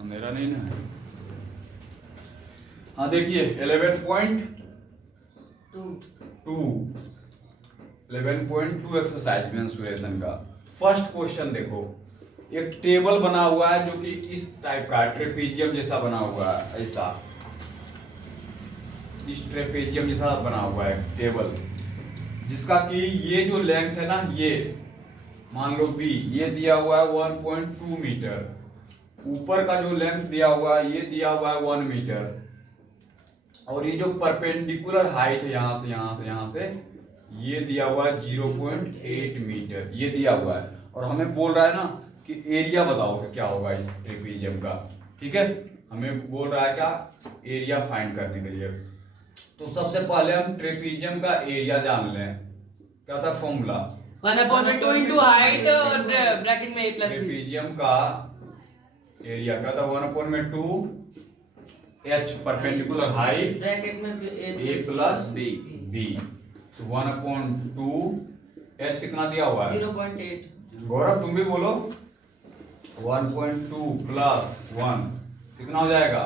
अंधेरा नहीं ना है। हाँ देखिए 11.2 एक्सरसाइज मेंसुरेशन का फर्स्ट क्वेश्चन देखो। एक टेबल बना हुआ है जो कि इस टाइप का ट्रेपेजियम जैसा बना हुआ है, ऐसा इस ट्रेपेजियम जैसा बना हुआ है टेबल, जिसका कि ये जो लेंथ है ना, ये मान लो b, ये दिया हुआ है 1.2 मीटर। ऊपर का जो लेंथ दिया हुआ है ये दिया हुआ है 1 मीटर, और ये जो परपेंडिकुलर हाइट है यहाँ से ये दिया हुआ है 0.8 मीटर, ये दिया हुआ है। और हमें बोल रहा है ना कि एरिया बताओ कि क्या होगा इस ट्रेपेजियम का। ठीक है, हमें बोल रहा है क्या, एरिया फाइंड करने के लिए। तो सबसे पहले हम ट्रेपेजियम का एरिया जान लें। क्या था फॉर्मूला, 1/2 into height और ब्रैकेट में a plus b। ट्रेपेजियम का एरिया क्या था 1/2 h परपेंडिकुलर हाइट ब्रैकेट में a प्लस b। तो 1/2 h कितना दिया हुआ है 0.8। गौरव तुम भी बोलो 1.2 प्लस 1 कितना हो जाएगा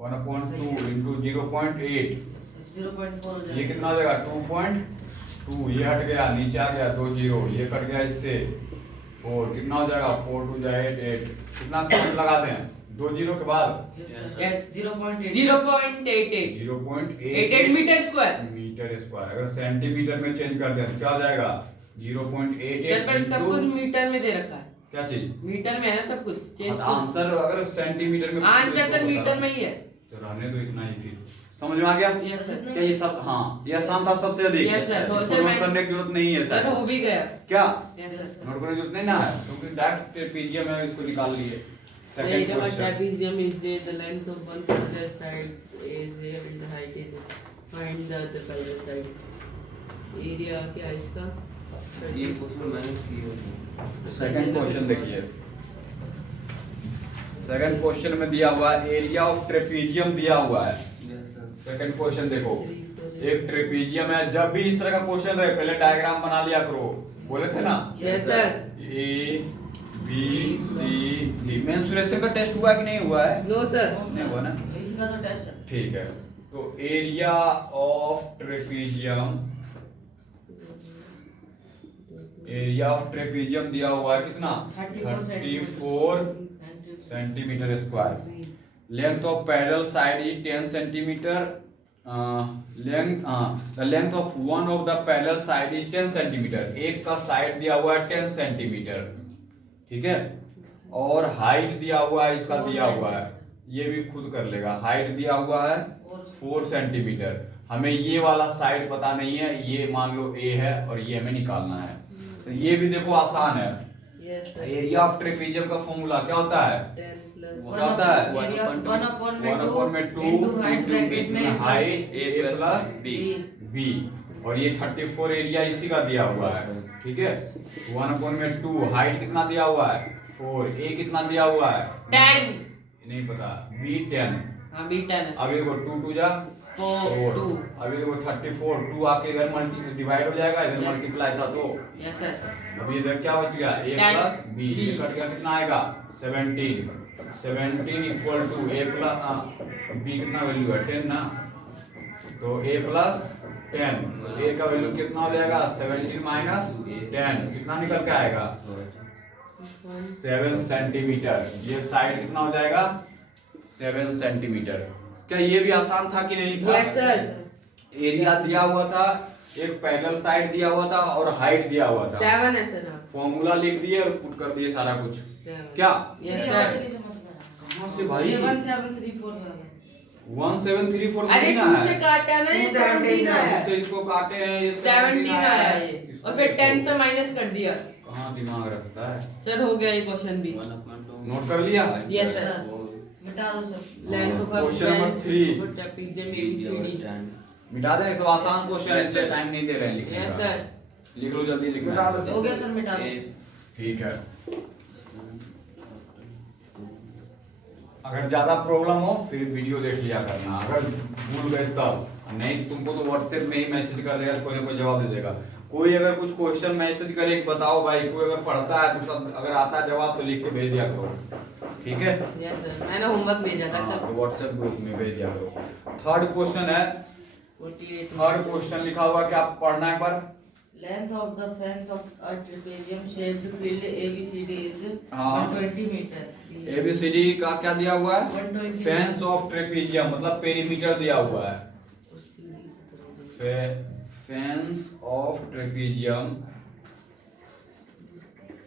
1/2 इंटू 0.8, 0.4 हो ये जाएगा। कितना हो जाएगा 2.2, ये हट गया नीचे आ गया 2 0, ये कट गया इससे 4, कितना हो जाएगा 4 2 जा 8 8, कितना पॉइंट लगाते हैं 2 0 के बाद Yes, 0.88 0.88 metre square. Metre square. अगर सेंटीमीटर में चेंज करते हैं तो क्या हो जाएगा 0.88 सर पर सब कुछ मीटर में दे रखा है, क्या चीज, मीटर में है ना सब कुछ। चेंज आंसर अगर सेंटीमीटर में आंसर सर मीटर में ही है। तो रहने दो इतना ही, फिर समझ में आ गया। Yes sir. क्या ये सब, हाँ ये आसान था सबसे अधिक। Yes, sir. So, इसको sir, नोट करने की जरूरत नहीं है सर सर। हो भी गया। क्या यस सर। नोट करने की जरूरत नहीं ना है, क्योंकि डायरेक्ट ट्रेपेजियम है, इसको निकाल लिए। The second area of question, trapezium is the length of one parallel side is a and the height is a. Find the other parallel side. Area क्या है इसका? ये क्वेश्चन मैंने किया। सेकंड क्वेश्चन देखिए। सेकंड क्वेश्चन में दिया हुआ है एरिया ऑफ ट्रेपेजियम दिया हुआ है। सेकंड क्वेश्चन देखो, एक ट्रेपेजियम है। जब भी इस तरह का क्वेश्चन रहे पहले डायग्राम बना लिया करो, बोले थे ना। Yes sir. A B C D. Mensuration का टेस्ट हुआ कि नहीं हुआ है? No sir. नहीं हुआ ना, इसका तो टेस्ट है। ठीक है। तो area of trapezium, area of trapezium दिया हुआ है कितना 34 centimetre square. Length of parallel side is 10 centimetre. The length of one of the parallel side is 10 centimetre. एक का साइड दिया हुआ है 10 सेंटीमीटर, ठीक है। और हाइट दिया हुआ है, इसका दिया हुआ है, ये भी खुद कर लेगा। हाइट दिया हुआ है 4 सेंटीमीटर। हमें ये वाला साइड पता नहीं है, ये मान लो ए है और ये हमें निकालना है। तो ये भी देखो आसान है। Yes sir. Area of trapezium का फॉर्मूला क्या होता है, 10 plus क्या होता है 1/2 2 height bracket में हाइट ए प्लस बी, और ये 34 एरिया इसी का दिया हुआ है, ठीक है। 1/2 हाइट कितना दिया हुआ है 4, ए कितना दिया हुआ है 10। नहीं पता, बी 10। हाँ बी 10 है। अभी देखो 2 2 जा 4, 2। अभी देखो 34, 2 आके इधर मल्टी डिवाइड हो जाएगा, इधर Yes. मल्टीप्लाई था तो Yes sir. अभी इधर क्या बच गया a 10 प्लस बी, ये कट गया कितना आएगा 17 equal to a plus b कितना वैल्यू है 10 ना, तो a प्लस 10, a का वैल्यू कितना हो जाएगा 17 माइनस 10, कितना निकल के आएगा 7 सेंटीमीटर। ये साइड कितना हो जाएगा 7 सेंटीमीटर। क्या ये भी आसान था कि नहीं था? Yes sir. एरिया दिया हुआ था, एक पैरेलल साइड दिया हुआ था और हाइट दिया हुआ था। 7 है सर। हाँ। फॉर्मूला लिख दिए और पुट कर दिए सारा कुछ। 7. क्या Yes sir. कहाँ से भाई 1734 1734 अरे नहीं ना 2 से है, काटा ना, ये 17 आया। से इसको काटे हैं, ये 17 आया ये, इसको और फिर 10 देखो। से माइनस कर दिया। कहाँ दिमाग रखता है। सर हो गया ये क्वेश्चन भी। नोट कर लिया। Yes sir. मिटा दो सर। Length of Question number 3. Trapezium ABCD. मिटा दे, सब आसान क्वेश्चन है इसलिए टाइम नहीं दे रहे हैं लिखने यस का। सर। लिख लो जल्दी, लिखना है। हो गया सर, मिटा दो। ठीक है। अगर ज्यादा प्रॉब्लम हो फिर वीडियो देख लिया करना, अगर भूल गए तब, नहीं तुमको तो व्हाट्सएप में ही मैसेज कर देगा, कोई ना कोई जवाब दे देगा। कोई अगर कुछ क्वेश्चन मैसेज करे बताओ भाई, कोई अगर पढ़ता है तो सब अगर आता है जवाब तो लिख के भेज दिया करो। ठीक है। यस सर, मैंने होमवर्क भेजा था हाँ, तब। तो व्हाट्सएप ग्रुप में भेज दिया करो। थर्ड क्वेश्चन है, 48 थर्ड क्वेश्चन लिखा हुआ, क्या पढ़ना है पर? Length of the fence of a trapezium shaped field ABCD is हाँ। 120 meter. ABCD का क्या दिया हुआ है? 120 फेंस ऑफ ट्रेपीजियम मतलब पेरीमीटर दिया हुआ है। Fence of trapezium,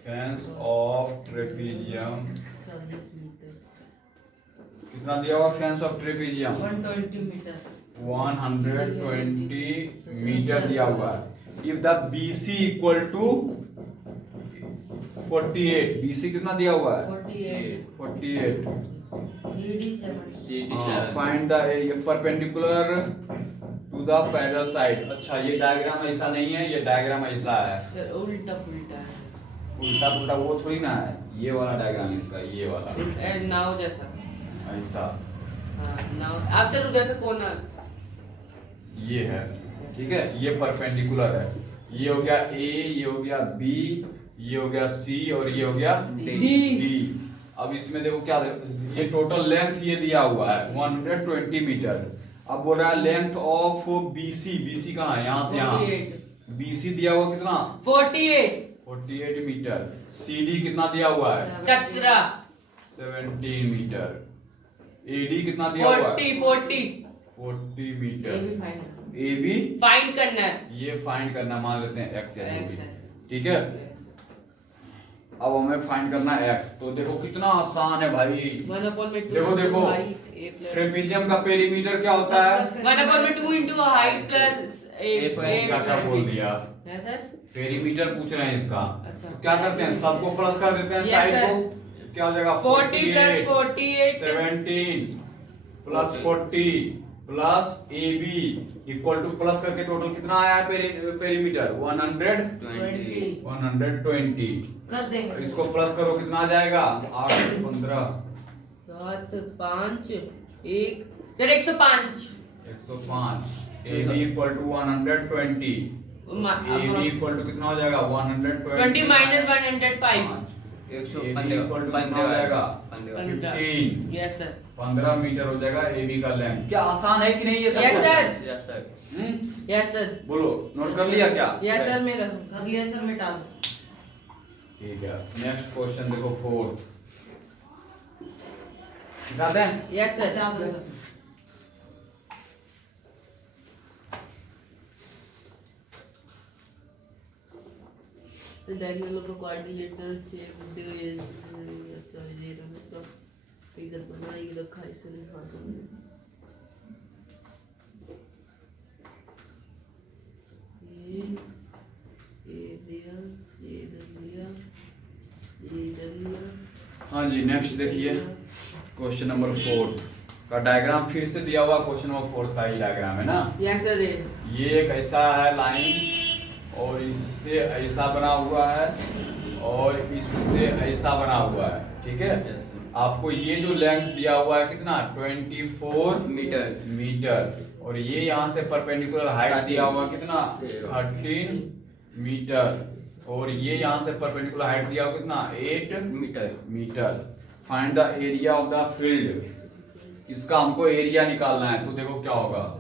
fence of trapezium 40 metre. कितना दिया हुआ? Fence of trapezium 120 metre. 120 metre दिया हुआ है। If the BC equal to 48, BC कितना दिया हुआ है? 48। CD 7। Find the area perpendicular to the parallel side. अच्छा, ये डायग्राम ऐसा नहीं है, ये डायग्राम ऐसा है। सर उल्टा पुल्टा है। उल्टा पुल्टा वो थोड़ी ना है, ये वाला डायग्राम इसका, ये वाला एंड नाउ जैसा। ऐसा हाँ नाउ आप सर उधर से कोना। ये है, ठीक है। ये परपेंडिकुलर है, ये हो गया A, ये हो गया B, ये हो गया C और ये हो गया D। अब इसमें देखो क्या, ये टोटल लेंथ ये दिया हुआ है 120 मीटर। अब बोल रहा है लेंथ ऑफ BC, BC कहाँ है? यहाँ से यहाँ 48। BC दिया हुआ कितना? 48 मीटर। CD कितना दिया हुआ है? 17 मीटर। AD कितना दिया हुआ है? 40 मीटर। AB फाइंड करना है। ये फाइंड करना, मान लेते हैं x या X AB, है। ठीक है। अब हमें फाइंड करना है x, तो देखो कितना आसान है भाई। 1/2 देखो देखो, ट्रेपीजियम का पेरीमीटर क्या होता है? 1/2 into height plus क्या क्या बोल दिया? है सर। पेरीमीटर पूछ रहे हैं इसका, अच्छा। तो क्या करते हैं, सबको प्लस कर देते हैं Yes, साइड sir. को। क्या हो जाएगा? 40 plus 48 17 plus 40 plus AB equal to, plus करके टोटल कितना आया है पेरीमीटर? 120 कर देंगे। इसको प्लस करो, कितना आ जाएगा? 8 15 7 5 1 sir 105। 105। AB equal to 120। AB equal to कितना हो जाएगा? 20 minus 105। 115 इक्वल टू कितना हो जाएगा? 15। Yes sir. 15 मीटर हो जाएगा AB का लेंथ। क्या आसान है कि नहीं ये सब? Yes sir. Hmm? Yes sir. बोलो, नोट कर लिया क्या? यस सर मेरा कर लिया सर, मिटा दो। ठीक है। नेक्स्ट क्वेश्चन देखो, 4th दिखाते हैं। Yes sir. The diagonal of a quadrilateral shape is अच्छा ये रहा इसका फिगर बना ये रखा है इसने हाथों में। ये दिया, ये इधर लिया, ये इधर लिया। हाँ जी, नेक्स्ट देखिए क्वेश्चन नंबर 4th का डायग्राम फिर से दिया हुआ। क्वेश्चन नंबर 4th का ही डायग्राम है ना। Yes sir. ये एक ऐसा है लाइन, और इससे ऐसा बना हुआ है, और इससे ऐसा बना हुआ है, ठीक है। आपको ये जो लेंथ दिया हुआ है कितना? 24 मीटर। और ये यहाँ से परपेंडिकुलर हाइट दिया हुआ कितना? 13 मीटर। और ये यहाँ से परपेंडिकुलर हाइट दिया हुआ कितना? 8 metre. Find the area of the field. इसका हमको एरिया निकालना है, तो देखो क्या होगा।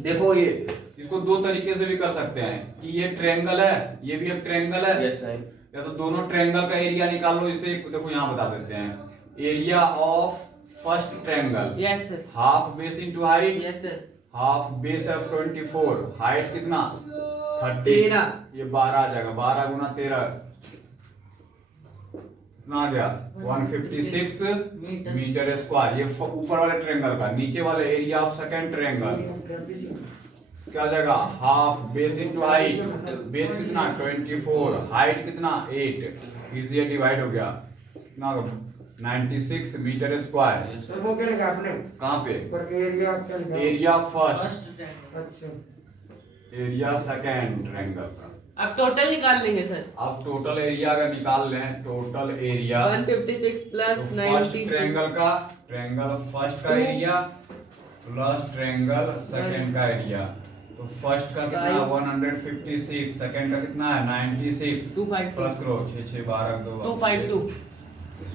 देखो ये, इसको दो तरीके से भी कर सकते हैं कि ये ट्रायंगल है, ये भी एक ट्रायंगल है। Yes sir. या तो दोनों ट्रायंगल का एरिया निकाल लो। इसे देखो यहाँ बता देते हैं, area of first triangle. Yes sir. Half base into height. Yes sir. Half base of 24, height कितना? 30। 13। ये 12 आ जाएगा, 12 गुना 13 कितना आ गया? 156 मीटर स्क्वायर। ये ऊपर वाले ट्रायंगल का। नीचे वाले एरिया ऑफ सेकंड ट्रायंगल क्या आ जाएगा? Half base into height. Base कितना? 24, हाइट कितना? 8। इजी डिवाइड हो गया कितना? 96 मीटर स्क्वायर। सर वो क्या लिखा आपने? कहाँ पे? पर एरिया क्या लिखा? एरिया फर्स्ट, अच्छा। एरिया सेकंड ट्रायंगल का। अब टोटल निकाल लेंगे सर। अब टोटल एरिया अगर निकाल लें, total area 156 plus first 90 triangle का, ट्रायंगल फर्स्ट का एरिया प्लस ट्रायंगल सेकंड का एरिया। तो फर्स्ट का कितना? 156, सेकंड का कितना है? 96। 252 प्लस करो 6 6 12 2 252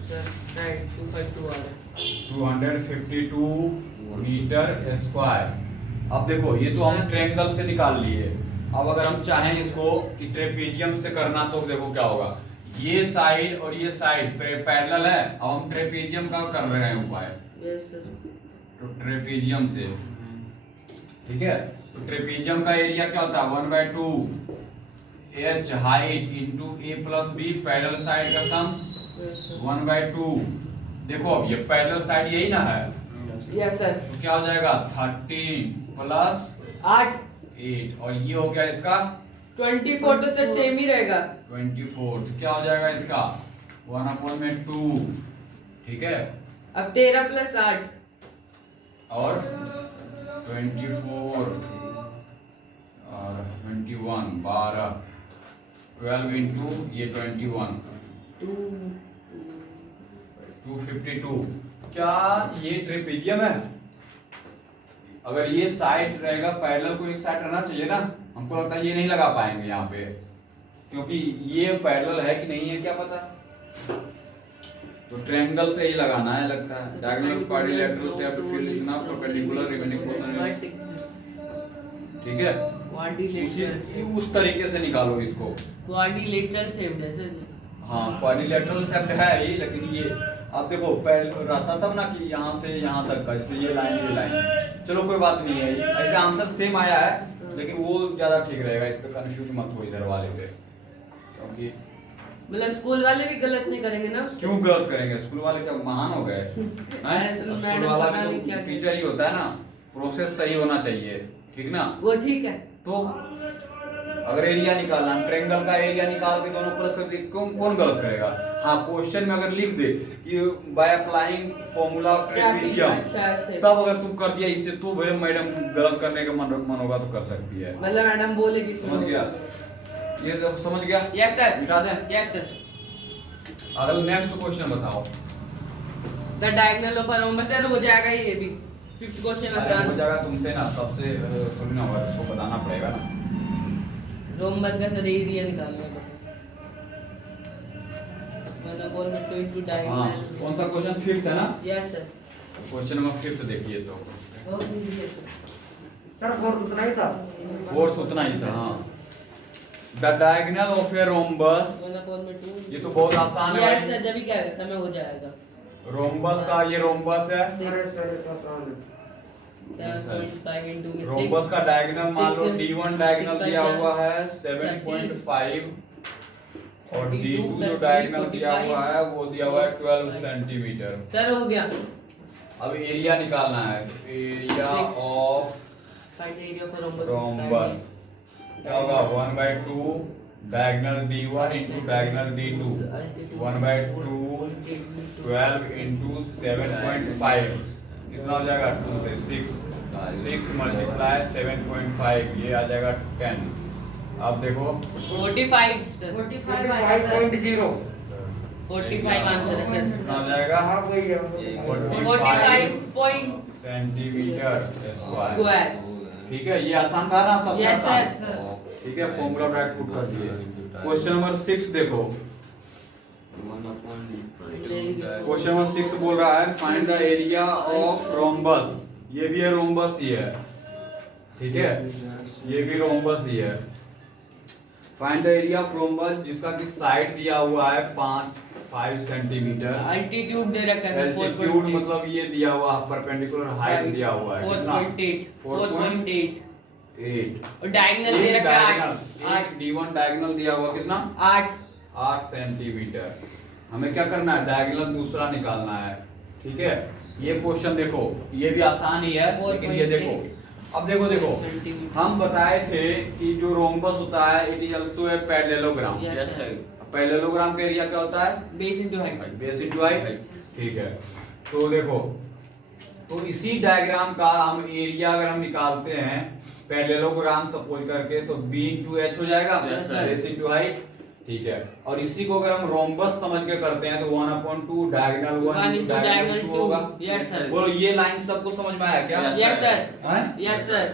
सर राइट 252 मीटर स्क्वायर। अब देखो ये तो हम ट्रायंगल से निकाल लिए। अब अगर हम चाहें इसको कि ट्रेपीजियम से करना तो देखो क्या होगा, ये साइड और ये साइड पैरेलल है। अब हम ट्रेपीजियम का कर रहे हैं उपाय, यस सर। तो ट्रेपीजियम से, ठीक है। तो ट्रेपीजियम का एरिया क्या होता है 1/2 h height into a plus b, parallel side का सम 1/2। देखो अब ये पैरेलल साइड यही ना है, यस सर। तो क्या हो जाएगा 13 प्लस 8 8 और ये हो गया इसका 24 तो सर सेम ही रहेगा। 24, तो क्या हो जाएगा इसका 1/2, ठीक है। अब 13 प्लस 8 और 24 और 21 12 12 इंटू ये 21 252। क्या ये ट्रेपीजियम है? अगर ये साइड रहेगा पैरेलल को एक साइड रहना चाहिए ना, हमको लगता है ये नहीं लगा पाएंगे यहाँ पे, क्योंकि ये पैरेलल है कि नहीं है क्या पता। तो ट्रायंगल से ही लगाना है लगता है। डायगोनल क्वाड्रिलेटरल से आप फील लिखना परपेंडिकुलर रिमेनिंग पोजीशन, ठीक है। उस तरीके से निकालो इसको। क्वाड्रिलेटरल शेप है सर। हाँ क्वाड्रिलेटरल शेप है ही, लेकिन ये आप देखो पहले रहता तब ना कि यहाँ से यहाँ तक का, जैसे ये लाइन। चलो कोई बात नहीं है, ऐसे आंसर सेम आया है, लेकिन वो ज्यादा ठीक रहेगा। इस पे कंफ्यूज मत हो इधर वाले पे, क्योंकि मतलब स्कूल वाले भी गलत नहीं करेंगे ना। क्यों गलत करेंगे? स्कूल वाले क्या महान हो गए हैं? स्कूल वाला भी तो टीचर ही होता है ना, प्रोसेस सही होना चाहिए, ठीक ना। वो ठीक है। तो अगर एरिया निकालना, ट्रायंगल का एरिया निकाल के दोनों प्लस कर दे, कौन गलत करेगा? हाँ क्वेश्चन में अगर लिख दे कि by applying formula of trapezium, तब अगर तुम कर दिया इससे, तो भाई मैडम गलत करने का मन होगा तो कर सकती है। मतलब मैडम बोलेगी। समझ गया? ये समझ गया? Yes sir. मिटा दें? Yes sir. अगला नेक्स्ट क्वेश्चन बताओ। The diagonal of a rhombus sir हो जाएगा ये भी। 5th क्वेश्चन आसान हो जाएगा तुमसे ना, सबसे सुनना होगा, इसको बताना पड़ेगा ना। रोम्बस का सर एरिया निकालना है बस। मतलब और में 2 इनटू हाँ डायगोनल। कौन सा क्वेश्चन? 5th है ना? Yes sir. Question number 5th देखिए तो। बहुत इजी है सर। सर 4 उतना ही था। 4th उतना ही था। हाँ the diagonal of a rhombus, 1 और में 2। ये तो बहुत आसान है यस भाई। सर, जब भी क्या है समय हो जाएगा। रोम्बस का ये रोम्बस है। सर इसका आसान है। 7.5 इनटू में 6। रोम्बस का डायगोनल मान लो 6 D1 डायगोनल 6 दिया क्या? हुआ है 7.5 और 32 D2 जो plus डायगोनल दिया 45 हुआ है वो दिया हुआ है 12 सेंटीमीटर। सर हो गया। अब एरिया निकालना है, area of find area for rhombus. Rhombus क्या होगा 1/2 diagonal D1 into diagonal D2 1/2 12 into 7.5 कितना हो जाएगा 2 से 6 मल्टीप्लाई 7.5 ये आ जाएगा 10। अब देखो 45 सर। 45.0 45 आंसर है सर। कितना हो जाएगा हाँ वही है। 45 पॉइंट सेंटीमीटर स्क्वायर। स्क्वायर। ठीक है, ये आसान था ना सबसे यस आसान। सर। ठीक है, फॉर्मूला ब्रैकेट पुट कर दिए। क्वेश्चन नंबर 6 देखो। क्वेश्चन नंबर 6 बोल रहा है find the area of rhombus. ये भी है रोम्बस ही है, ठीक है, ये भी रोम्बस ही है। Find the area of rhombus जिसका कि साइड दिया हुआ है 5 सेंटीमीटर, अल्टीट्यूड दे रखा है एल्टीट्यूड मतलब ये दिया हुआ परपेंडिकुलर हाइट दिया हुआ है कितना 4.8 8 और डायगोनल दे रखा है 8 D1 डायगोनल दिया हुआ कितना 8 सेंटीमीटर। हमें क्या करना है डायगोनल दूसरा निकालना है, ठीक है। ये क्वेश्चन देखो, ये भी आसान ही है, लेकिन ये देखो, अब देखो हम बताए थे कि जो रोम्बस होता है it is also a parallelogram. Yes sir. Parallelogram का एरिया क्या होता है base into height. Base into height, ठीक है। तो देखो, तो इसी डायग्राम का हम एरिया अगर हम निकालते हैं पैरेललोग्राम सपोज करके तो b into h हो जाएगा, बेस इनटू हाइट, ठीक है। और इसी को अगर हम रोम्बस समझ के करते हैं तो 1/2 डायगोनल 1 into डायगोनल 2 होगा। Yes sir. बोलो ये लाइन सबको समझ में आया क्या? Yes sir. Yes sir.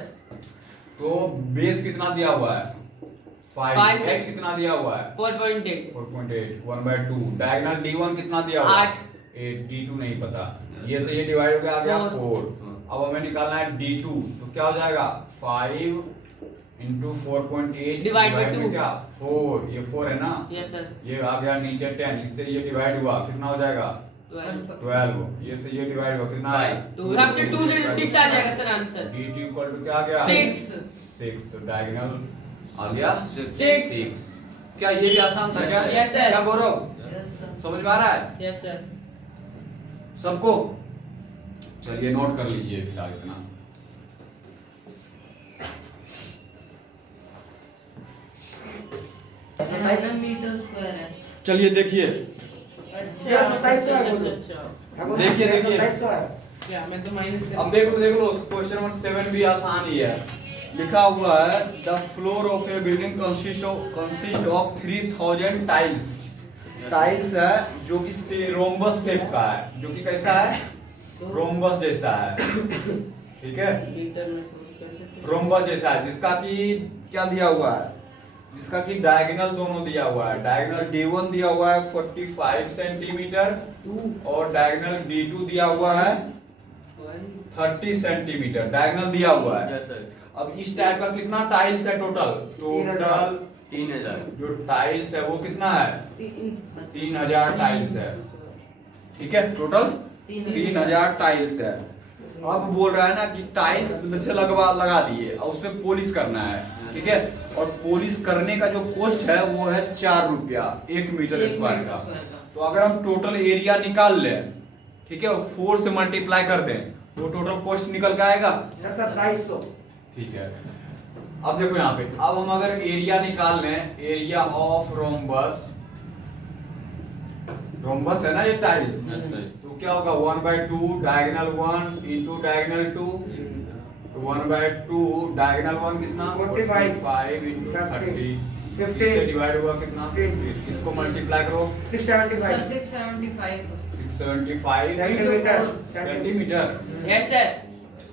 तो बेस कितना दिया हुआ है 5, h कितना दिया हुआ है 4.8 4.8 1/2 डायगोनल D1 कितना दिया हुआ है 8 8, D2 नहीं पता, ये से ये डिवाइड हो गया आ गया 4। अब हमें निकालना है D2, तो क्या हो जाएगा 5 इंटू 4.8 Divide by 2, क्या 4, ये 4 है ना, यस सर, ये आ गया नीचे 10, इससे ये डिवाइड हुआ कितना हो जाएगा 12, ये से ये डिवाइड हुआ कितना है 2 यहाँ से 2 से 6 आ जाएगा sir answer. D2 equal to क्या आ गया 6, तो डायगोनल आ गया 6। क्या ये भी आसान था क्या? Yes, sir. क्या गौरव समझ में आ रहा है यस सर। सबको? चलिए नोट कर लीजिए फिलहाल इतना। मीटर स्क्वायर है। चलिए देखिए, ये 2700 है बोलो। अच्छा देखिए, देखिए। 2700 है। क्या मैं तो माइनस अब देख लो क्वेश्चन नंबर 7 भी आसान ही है। लिखा हुआ है the floor of A building consist of 3000 tiles. Tiles है जो कि रोम्बस शेप का है, जो कि कैसा है रोम्बस जैसा है, ठीक है मीटर में सोच कर रोम्बस जैसा है, जिसका कि क्या दिया हुआ है, जिसका कि डायगोनल दोनों दिया हुआ है। डायगोनल D1 दिया हुआ है 45 सेंटीमीटर 2 और डायगोनल D2 दिया हुआ है 30 सेंटीमीटर डायगोनल दिया हुआ है। अब इस टाइप का कितना टाइल्स है टोटल 3000 जो टाइल्स है वो कितना है 3000 टाइल्स है, ठीक है टोटल 3000 टाइल्स है। अब बोल रहा है ना कि टाइल्स से लगा दिए और उसपे पॉलिश करना है, ठीक है, और पॉलिश करने का जो कॉस्ट है वो है 4 रुपया 1 मीटर स्क्वायर का। तो अगर हम टोटल एरिया निकाल लें, ठीक है, और 4 से मल्टीप्लाई कर दें तो टोटल कॉस्ट निकल के आएगा 2700। ठीक है। अब देखो यहाँ पे, अब हम अगर एरिया निकाल लें, एरिया ऑफ रोम्बस, रोम्बस है ना ये टाइल्स, तो क्या होगा 1/2 डायगोनल 1 इंटू डायगोनल 2, तो 1/2 डायगोनल 1 कितना 45 इंटू 30, 50 इससे डिवाइड हुआ कितना 50, इसको मल्टीप्लाई करो 675 675 centimetre yes sir.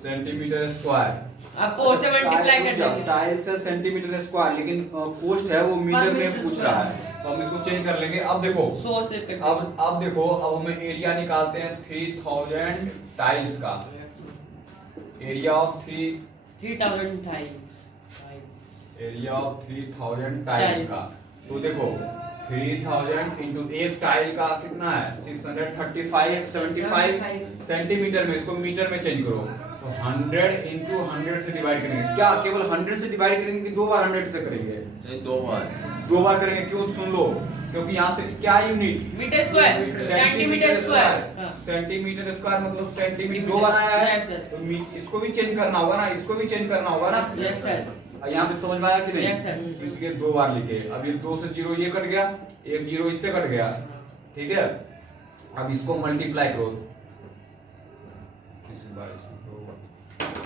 Centimetre square. आप 4 से मल्टीप्लाई कर देंगे। टाइल्स है सेंटीमीटर स्क्वायर, लेकिन कॉस्ट है वो मीटर में पूछ रहा है, तो हम इसको चेंज कर लेंगे। अब देखो 100 से कर अब देखो, अब हमें एरिया निकालते हैं 3000 टाइल्स का, area of 3000 times area of 3000 tiles का। तो देखो 3000 इंटू एक टाइल का कितना है 635 75 सेंटीमीटर में, इसको मीटर में चेंज करो तो 100 इंटू 100 से डिवाइड करेंगे। क्या केवल 100 से डिवाइड करेंगे कि 2 बार 100 से करेंगे? 2 बार करेंगे। क्यों सुन लो, क्योंकि यहाँ से क्या unit metre square centimetre square. Centimetre square मतलब सेंटीमीटर 2 बार आया है, तो इसको भी चेंज करना होगा ना, इसको भी चेंज करना होगा ना। Yes sir. यहाँ पे समझ में आया कि नहीं? Yes, sir. इसलिए 2 बार लिखे। अब ये 2 से 0 ये कट गया, 1 0 इससे कट गया, ठीक है। अब इसको मल्टीप्लाई करो,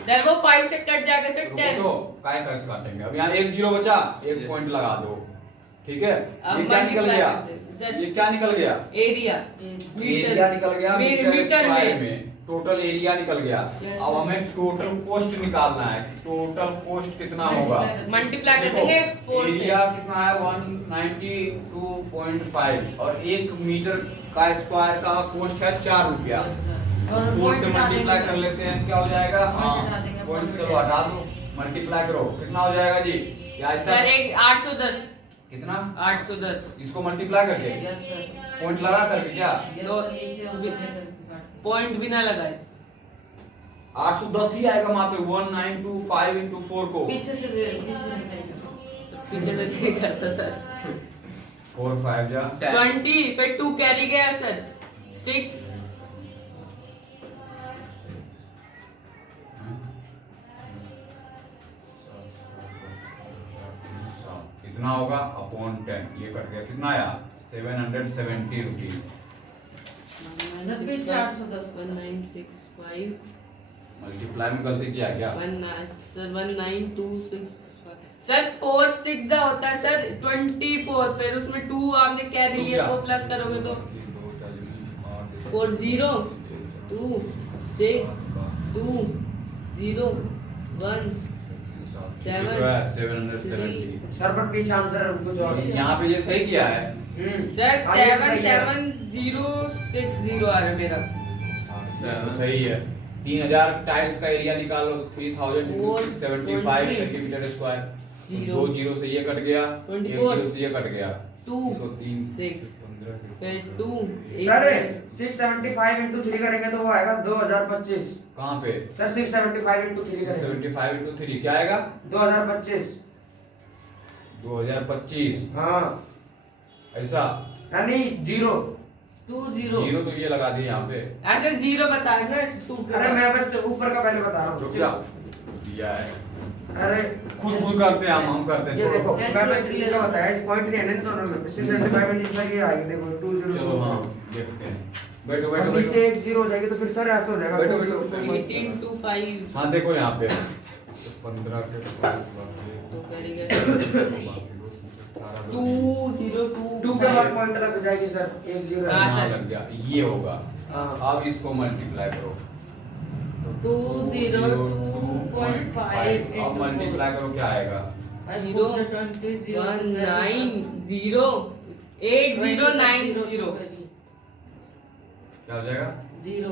सर वो 5 से कट जाएगा सर 10। तो काय काटेंगे। अब यहाँ 1 0 बचा, 1 पॉइंट लगा दो, ठीक है। अब ये क्या निकल multiply गया? करते हैं। सर, ये क्या निकल गया? एरिया एरिया निकल गया मीटर मीटर स्क्वायर में। में, टोटल एरिया निकल गया। Yes, अब हमें टोटल कॉस्ट निकालना है, टोटल कॉस्ट कितना होगा? मल्टीप्लाई कर देखो, देंगे 4 से। एरिया कितना है 192.5 और 1 मीटर का स्क्वायर का कॉस्ट है 4 रुपया। 4 से मल्टीप्लाई कर लेते हैं, क्या हो जाएगा? पॉइंट चलो हटा दो, मल्टीप्लाई करो, कितना हो जाएगा जी? सर एक 810 कितना? 810 इसको मल्टीप्लाई करके पॉइंट लगा करके क्या पॉइंट भी ना लगाए 810 ही आएगा मात्र। 1925 इंटू 4 को पीछे से देखा था सर 4 5 जा 20 पे 2 कैरी गया सर 6 कितना होगा अपॉन 10, ये कट गया, कितना आया 770 रुपीज। 1965 मल्टीप्लाई में गलती किया क्या? 1926 सर 4 6 दा होता है सर 24, फिर उसमें 2 आपने कैरी तो लिया क्या? तो प्लस करोगे तो 4 0 2 6 2 0 1 7 770। सर पर पीछे आंसर कुछ और यहाँ पे ये सही किया है, सर हाँ, ये भी सही है। 77060 आ रहा है मेरा। सही है। 3000 टाइल्स का एरिया निकालो, 3000 सेंटीमीटर स्क्वायर। जीरो। 2 जीरो से ये कट गया, 1 24 जीरो से ये कट गया, 2 इसको 3 6 15 फिर 2 सर 675 इंटू 3 करेंगे तो वो आएगा 2025। कहाँ पे? सर 675 इंटू 3 करेंगे 75 into 3 क्या आएगा? 2025। 2025। हाँ ऐसा यानी 0। 20 जीरो तो ये लगा दिए यहाँ पे। ऐसे 0 बता ना तू। अरे मैं बस ऊपर का पहले बता रहा रुक जा। हूँ। दिया है। अरे खुद करते हैं, हम करते हैं, ये देखो छोड़ो। मैं बस इसका बताया, इस पॉइंट नहीं है ना दोनों में। 675 इंटू सर ये आएगी, देखो 20। चलो हाँ देखते हैं। बैठो अब बैठो नीचे बैठो। एक 0 हो जाएगी तो फिर सर ऐसे हो जाएगा। बैठो, बैठो। 18 to 5 हाँ देखो यहाँ पे 15 के तो करेंगे 2 0 2 के बाद पॉइंट लग जाएगी सर, एक 0 हाँ, यहाँ सर। लग गया, ये होगा। हाँ। अब इसको मल्टीप्लाई करो। 202.5 अब मल्टीप्लाई करो, क्या आएगा? 0 190 8090 क्या हो जाएगा? 0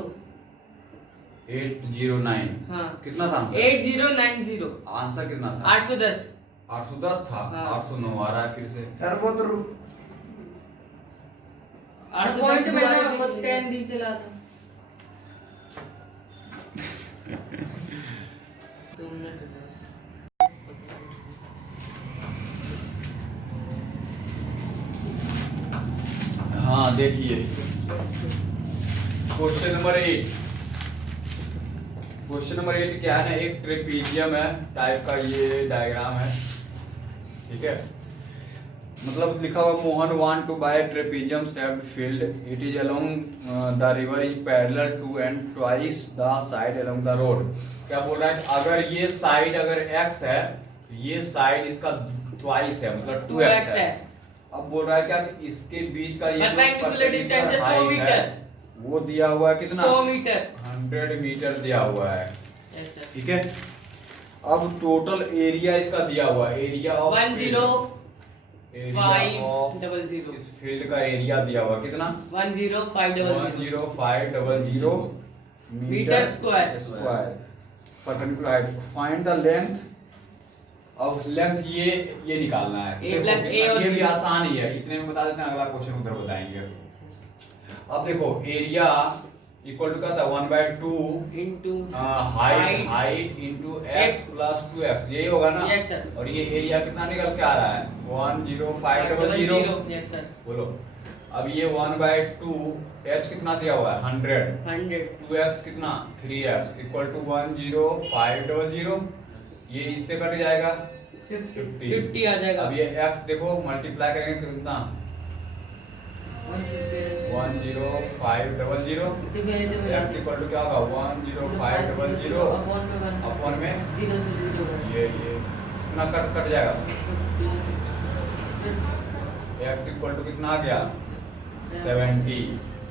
809। हाँ कितना था आंसर? 8090 आंसर कितना था? 810 810 था। हाँ। 809 आ रहा है फिर से। सर वो तो 810 पॉइंट में ना 10 नीचे ला दो। 2 मिनट हाँ देखिए क्वेश्चन नंबर 8। क्वेश्चन नंबर 8 क्या है ना, एक ट्रेपीजियम है टाइप का, ये डायग्राम है, ठीक है। मतलब लिखा हुआ Mohan want to buy trapezium shaped field, it is along the river is parallel to and twice the side along the road. क्या बोल रहा है, अगर ये साइड अगर x है तो ये साइड इसका ट्वाइस है, मतलब 2x है। अब बोल रहा है क्या कि इसके बीच का ये Perpendicular distance है 100 height मीटर। वो दिया हुआ है कितना? 100 मीटर 100 मीटर दिया हुआ है, Yes, sir. ठीक है। अब टोटल एरिया इसका दिया हुआ है, एरिया ऑफ 10500 इस फील्ड का एरिया दिया हुआ कितना? 10500 10500 metre square. Perpendicular. Find the length. अब लेंथ ये निकालना है। A plus A और ये भी B। आसान ही है, इतने में बता देते हैं, अगला क्वेश्चन उधर बताएंगे। अब देखो एरिया इक्वल टू क्या था? 1/2 into height into x plus 2x, यही होगा ना? Yes, sir. और ये एरिया कितना निकल के आ रहा है? 10500। Yes, sir. बोलो। अब ये 1/2 h कितना दिया हुआ है? 100। 100 2x कितना? 3x equal to 10500। ये इससे कट जाएगा 50 आ जाएगा। अब ये x देखो मल्टीप्लाई करेंगे कितना? 10500। x इक्वल टू क्या होगा? 10500 अपॉन में ये कितना कट जाएगा? x इक्वल टू कितना आ गया? 70।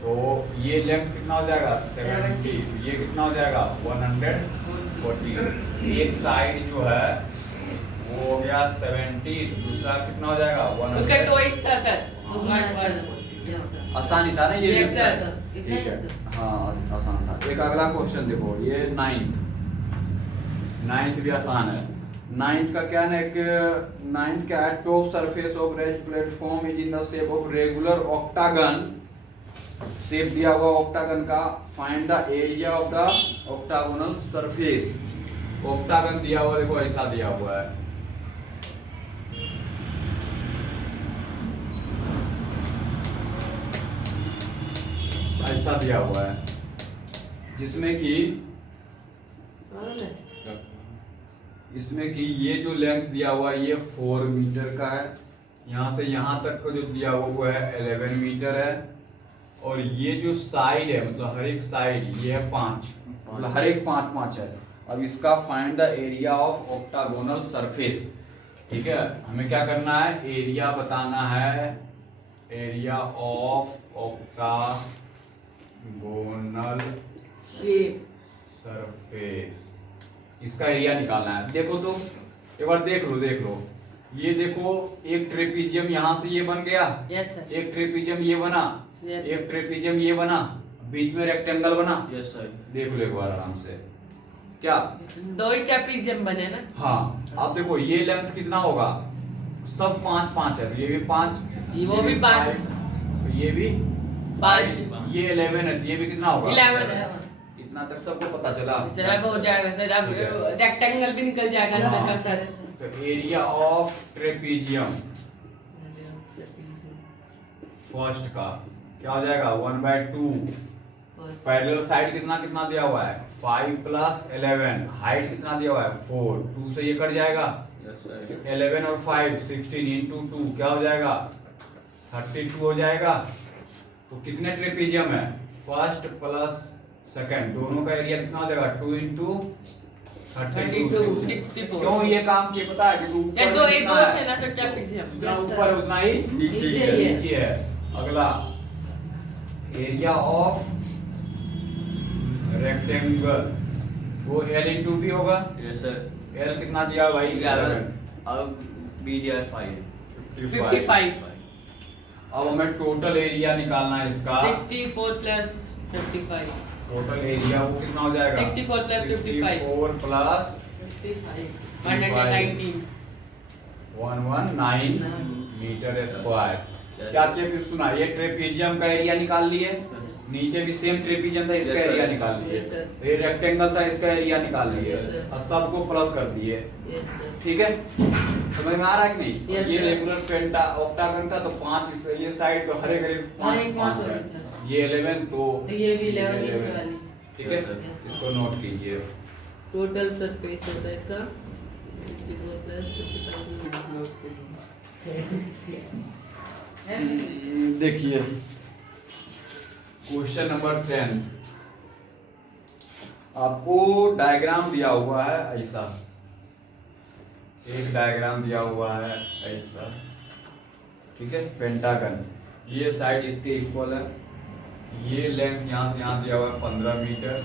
तो ये लेंथ कितना हो जाएगा? 70। ये कितना हो जाएगा? 140। एक साइड जो है वो हो गया 70, दूसरा कितना हो जाएगा? उसका 100। ट्वाइस था सर। आसानी था ना ये? Yes, sir. ठीक है, हाँ आसान था। एक अगला क्वेश्चन देखो, ये 9th भी आसान है। 9th का क्या है ना, एक 9th क्या है, top surface of raised platform is in the shape of regular octagon. Shape दिया हुआ ऑक्टागन का, find the area of the octagonal surface. Octagon दिया हुआ देखो ऐसा दिया हुआ है, ऐसा दिया हुआ है, जिसमें कि इसमें कि ये जो लेंथ दिया हुआ है ये 4 मीटर का है, यहाँ से यहाँ तक का जो दिया हुआ वो है 11 मीटर है, और ये जो साइड है मतलब हर एक साइड ये है 5, मतलब हर एक 5 है। अब इसका find the area of octagonal surface. ठीक है, हमें क्या करना है, एरिया बताना है, एरिया ऑफ ऑक्टागोनल सरफेस, इसका एरिया निकालना है। देखो तो एक बार देख लो ये देखो एक ट्रेपीजियम यहाँ से ये बन गया, यस सर, एक ट्रेपीजियम ये बना, Yes, एक ट्रेपीजियम ये बना, बीच में रेक्टेंगल बना। Yes sir. देख लो एक बार आराम से क्या। दो ही ट्रेपीजियम बने ना। हाँ अब देखो ये लेंथ कितना होगा, सब 5 5 है, ये भी 5, वो भी 5, ये भी 5, ये 11 है, ये भी कितना होगा 11 है। इतना तक सबको पता चला। सर अब हो जाएगा सर, अब रेक्टेंगल भी निकल जाएगा अंदर का सर। तो एरिया ऑफ ट्रेपीजियम फर्स्ट का क्या हो जाएगा 1/2। पैरेलल साइड कितना कितना दिया हुआ है 5 + 11, हाइट कितना दिया हुआ है 4, 2 से ये कट जाएगा, यस सर। 11 और 5 16 × 2 क्या हो जाएगा 32 हो जाएगा। तो कितने ट्रेपीजियम है, फर्स्ट प्लस सेकंड दोनों का एरिया कितना हो जाएगा 2 × 32 64। क्यों ये काम किए पता है क्योंकि ये ऊपर दो में एक कितना दो है? थे ना सर ट्रेपीजियम। जितना ऊपर उतना ही नीचे ही है। नीचे है। अगला एरिया ऑफ रेक्टेंगल वो L × B होगा। Yes sir. L कितना दिया भाई 11। अब BDR 5। 55, अब हमें टोटल एरिया निकालना है इसका। 64 + 55, टोटल एरिया वो कितना हो जाएगा 64 + 55, 64 प्लस 119, 119 मीटर स्क्वायर। क्या किया फिर सुना, ये ट्रेपीजियम का एरिया निकाल लिए, नीचे भी सेम ट्रेपीजियम था इसका Yes, sir. एरिया निकाल लिए, Yes, sir. ये रेक्टेंगल था इसका एरिया निकाल लिए Yes, sir. और सबको प्लस कर दिए। Yes sir. ठीक है समझ में आ रहा है कि नहीं। Yes, ये sir. रेगुलर पेंटा ऑक्टागन था तो 5 इस ये साइड तो हर एक हर एक 5 पांच 5 होगी, है, sir. ये 11 तो तो ये भी 11 इंच 11 वाली। ठीक है Yes, sir. इसको नोट कीजिए। टोटल सरफेस होता है इसका 64 + 55। देखिए क्वेश्चन नंबर 10 आपको डायग्राम दिया हुआ है ऐसा, एक डायग्राम दिया हुआ है ऐसा, ठीक है पेंटागन, ये साइड इसके इक्वल है, ये लेंथ यहाँ से यहाँ दिया हुआ है 15 मीटर,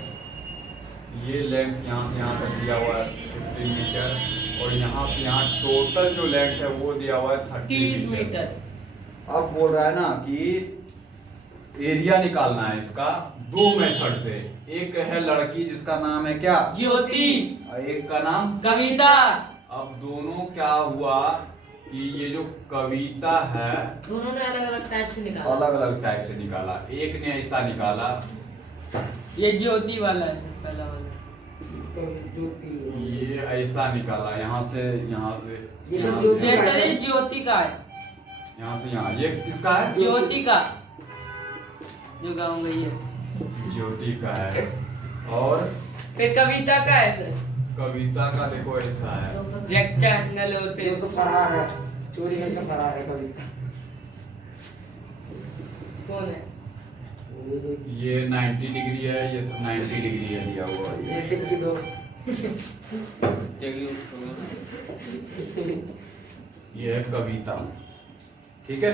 ये लेंथ यहाँ से यहाँ तक दिया हुआ है 15 मीटर और यहाँ से यहाँ टोटल जो लेंथ है वो दिया हुआ है 30 30 मीटर। मीटर। अब बोल रहा है ना कि एरिया निकालना है इसका दो मेथड से, एक है लड़की जिसका नाम है क्या ज्योति, और एक का नाम। कविता। अब दोनों क्या हुआ कि ये जो कविता है दोनों ने अलग अलग टाइप से निकाला। अलग अलग टाइप से निकाला, एक ने ऐसा निकाला, ये ज्योति वाला है पहला वाला। ये ऐसा निकाला, यहाँ से यहाँ से ये सब यहाँ ज्योति से ये यहाँ, सर ये ज्योति का है, यहाँ से यहाँ, ये किसका है ज्योति का जो गाऊंगा ये। ज्योति का है। और फिर कविता का है सर, कविता का देखो ऐसा है, रेक्टेंगल और ये फिर तो फरार है, चोरी करके फरार है कविता। कौन है? ये 90 डिग्री है, ये सब 90 डिग्री है दिया हुआ है। ये टिप की दोस्त। ये है कविता, ठीक है।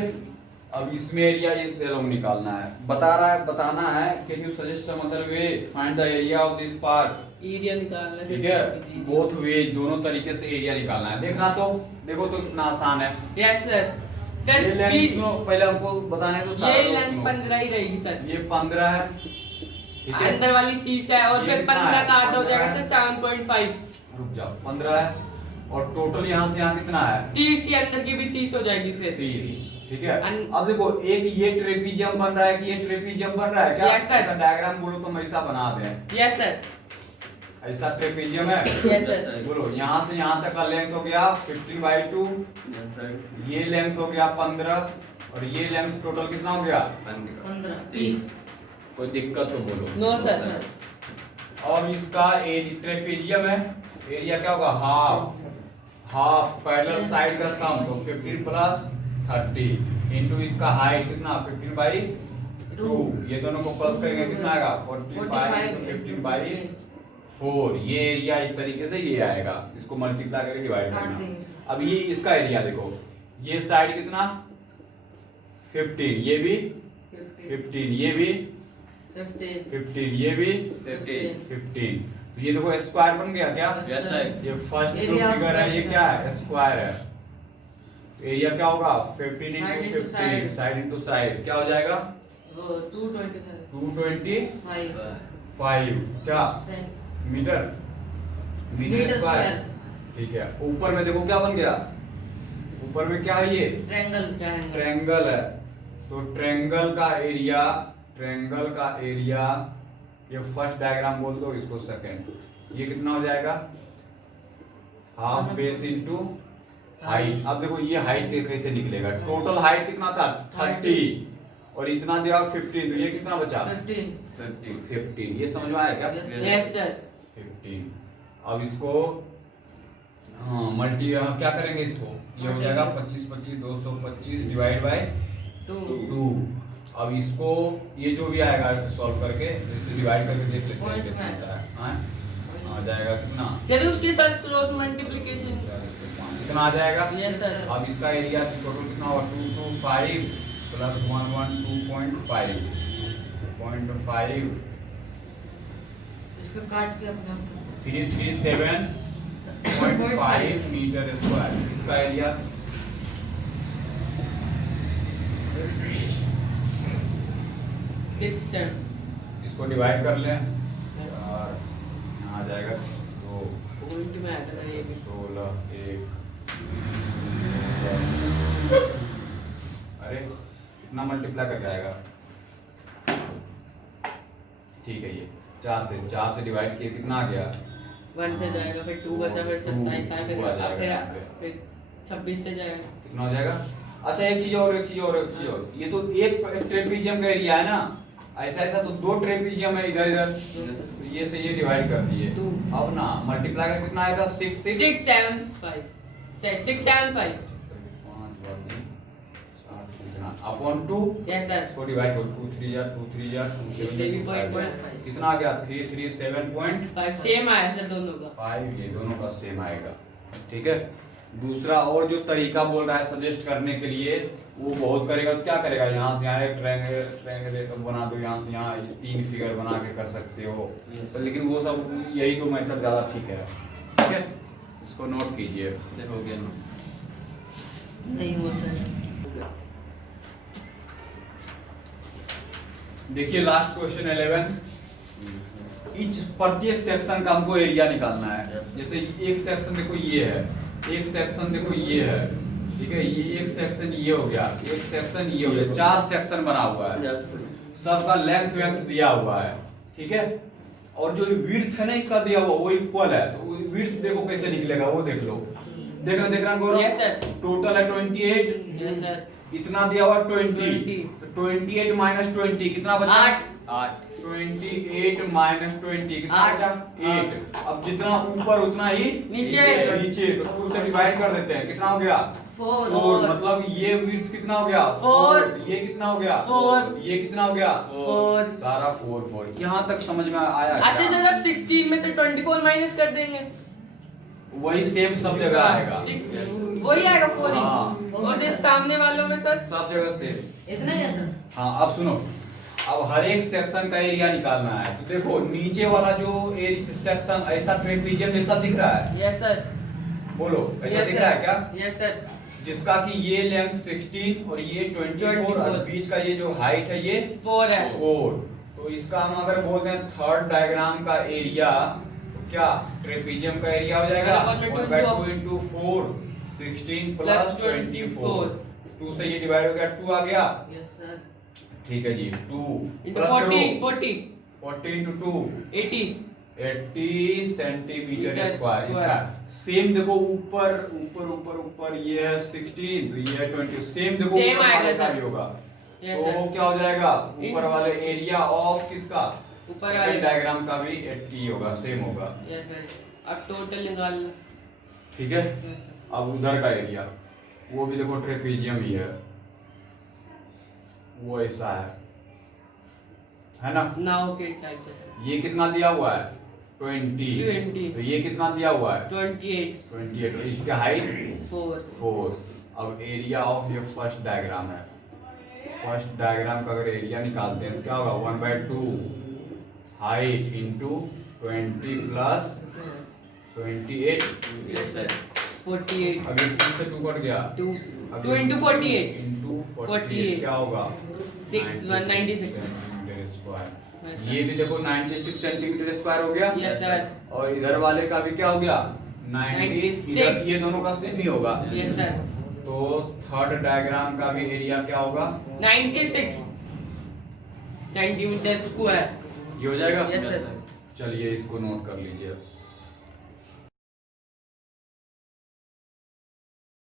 अब इसमें एरिया ये सेलोंग निकालना है, बता रहा है बताना है, can you suggest some other way find the area of this park. Area निकालना है। ठीक है बोथ वे दोनों तरीके से एरिया निकालना है। देखना तो देखो तो कितना आसान है। Yes sir. सर ये लेंथ सुनो, पहले हमको बताने तो सारा ये लोग लेंथ सुनो। 15 ही रहेगी सर। ये 15 है, ठीक है। अंदर वाली 30 है और ये फिर कितना 15 है? का आधा हो 15 जाएगा है। सर 7.5। रुक जाओ 15 है और टोटल यहाँ से यहाँ कितना है 30 ही अंदर की भी 30 हो जाएगी फिर। 30, ठीक है। अन- अब देखो एक ये ट्रेपीजियम बन रहा है कि ये ट्रेपीजियम बन रहा है क्या। Yes, sir. इसका डायग्राम बोलो तो हम ऐसा बना दें, यस सर। ऐसा ट्रेपीजियम है। Yes sir. बोलो यहाँ से यहाँ तक का लेंथ हो गया 15/2, ये लेंथ हो गया 15 और ये लेंथ टोटल कितना हो गया 15 30। कोई दिक्कत तो बोलो। No sir. और इसका ट्रेपीजियम है, एरिया क्या होगा हाफ पैरेलल साइड का सम तो 15 + 30 इनटू इसका हाइट कितना 15/2, ये दोनों को प्लस करेंगे कितना आएगा 45 × 15/4। ये एरिया इस तरीके से ये आएगा, इसको मल्टीप्लाई करके डिवाइड काट करना। देंगे। अब ये इसका एरिया देखो, ये साइड कितना 15, ये भी 15, ये भी 15, ये भी 15। तो ये देखो स्क्वायर बन गया क्या। Yes, sir. ये फर्स्ट जो Area of फिगर है ये square क्या है स्क्वायर है, एरिया क्या होगा 15 Side into into 15 side. Side into side क्या हो जाएगा वो 225 225 5 क्या मीटर मीटर स्क्वायर। ठीक है ऊपर में देखो क्या बन गया ऊपर में क्या है ये ट्रायंगल ट्रायंगल है तो ट्रायंगल का एरिया ये फर्स्ट डायग्राम बोल दो इसको सेकंड ये कितना हो जाएगा हाफ बेस इनटू हाइट। अब देखो ये हाइट कैसे निकलेगा टोटल हाइट कितना था 30 और इतना दिया 15 तो ये कितना बचा 15 ये समझ में आया क्या यस सर 15। अब इसको हाँ मल्टी क्या करेंगे इसको ये हो जाएगा 25 25 225 डिवाइड बाय 2। अब इसको ये जो भी आएगा सॉल्व करके इसे डिवाइड करके देख लेते हैं कितना आता है हाँ आ जाएगा कितना चलिए उसके साथ क्रॉस मल्टीप्लिकेशन कितना आ जाएगा यस सर अब इसका एरिया टोटल कितना होगा 225 प्लस 112.5 इसको काट के अपना 337.5 मीटर स्क्वायर इसका एरिया इसको डिवाइड कर लें और यहाँ आ जाएगा 2 पॉइंट में आता है ये भी 16 1 अरे कितना मल्टीप्लाई करके आएगा ठीक है ये 4 से डिवाइड किए कितना आ गया 1 से जाएगा फिर 2 बचा फिर 27 आए टू आ जाएगा फिर 26 से जाएगा कितना हो जाएगा। अच्छा एक चीज और ये तो एक ट्रेपीजियम का एरिया है ना ऐसा तो दो ट्रेपीजियम है इधर तो ये से ये डिवाइड कर दिए 2 अब ना मल्टीप्लाई करके कितना आएगा 675 अपॉन 2 यस सर इसको डिवाइड करो 2 3 या 2 3 या 2 इससे भी 7 0.5 कितना आ गया 337.5 सेम आया सर दोनों का ये दोनों का सेम आएगा। ठीक है दूसरा और जो तरीका बोल रहा है सजेस्ट करने के लिए वो बहुत करेगा तो क्या करेगा यहाँ से यहाँ एक ट्रायंगल बना दो यहाँ से यहाँ 3 फिगर बना के कर सकते हो तो लेकिन वो सब यही तो मेथड ज़्यादा ठीक है इसको नोट कीजिए हो गया ना नहीं हुआ सर देखिए लास्ट क्वेश्चन 11 ईच प्रत्येक सेक्शन का हमको एरिया निकालना है। जैसे एक सेक्शन देखो ये है एक सेक्शन देखो ये है ठीक है ये एक सेक्शन ये हो गया एक सेक्शन ये हो गया 4 सेक्शन बना हुआ है सबका लेंथ दिया हुआ है ठीक है और जो विड्थ है ना इसका दिया हुआ वो इक्वल है तो विड्थ देखो कैसे निकलेगा वो देख लो देख रहा गौरव यस सर टोटल है 28 यस सर इतना दिया हुआ 20 तो 28 माइनस 20 कितना बचा 8 28 माइनस 20 कितना बचा 8 अब जितना ऊपर उतना ही नीचे तो 2 से डिवाइड कर देते हैं कितना हो गया 4 मतलब ये विड्थ कितना हो गया 4 ये कितना हो गया 4 ये कितना हो गया 4 सारा 4 यहाँ तक समझ में आया अच्छा सर अब 16 में से 24 माइनस कर देंगे वही सेम सब जगह आएगा वही आएगा 4 हाँ। और जिस सामने वालों में सर सब जगह सेम इतना ही है सर हाँ अब सुनो अब हर एक सेक्शन का एरिया निकालना है तो देखो नीचे वाला जो सेक्शन ऐसा ट्रेपीजियम जैसा दिख रहा है यस सर बोलो ऐसा दिख रहा है क्या यस सर जिसका कि ये लेंथ 16 और ये 24 और बीच का ये जो हाइट है ये 4 है 4 तो इसका हम अगर बोलते हैं थर्ड डायग्राम का एरिया तो क्या ट्रेपीजियम का एरिया हो जाएगा 1/2 into 4 16 plus 24 2 से ये डिवाइड हो गया 2 आ गया यस सर ठीक है जी 2 into 40 into 2 80 80 centimetre metre square इसका सेम देखो ऊपर ऊपर ऊपर ऊपर ये है 16 तो ये है 20 सेम देखो Same ऊपर आएगा वाले का सर। भी होगा Yes, तो sir. क्या हो जाएगा ऊपर वाले एरिया ऑफ किसका ऊपर वाले डायग्राम का भी 80 होगा सेम होगा यस सर अब टोटल निकालना ठीक है अब उधर का एरिया वो भी देखो ट्रेपीजियम ही है वो ऐसा है ना नाउ के टाइप का ये कितना दिया हुआ है 20 तो ये कितना दिया हुआ है 28 28 और इसका हाइट 4 4 अब एरिया ऑफ ये फर्स्ट डायग्राम है फर्स्ट डायग्राम का अगर एरिया निकालते हैं तो क्या होगा 1/2 height into 20 plus 28 yes sir 48 अभी 2 से 2 कट गया 2 अभी 2 into 48 into 48 48 क्या होगा 96 सेंटीमीटर स्क्वायर। ये भी देखो 96 सेंटीमीटर स्क्वायर हो गया। यस सर और इधर वाले का भी क्या हो गया 90। 96 इधर ये दोनों का सेम ही होगा। यस सर तो थर्ड डायग्राम का भी एरिया क्या होगा 96 सेंटीमीटर स्क्वायर ये हो जाएगा। यस सर चलिए इसको नोट कर लीजिए।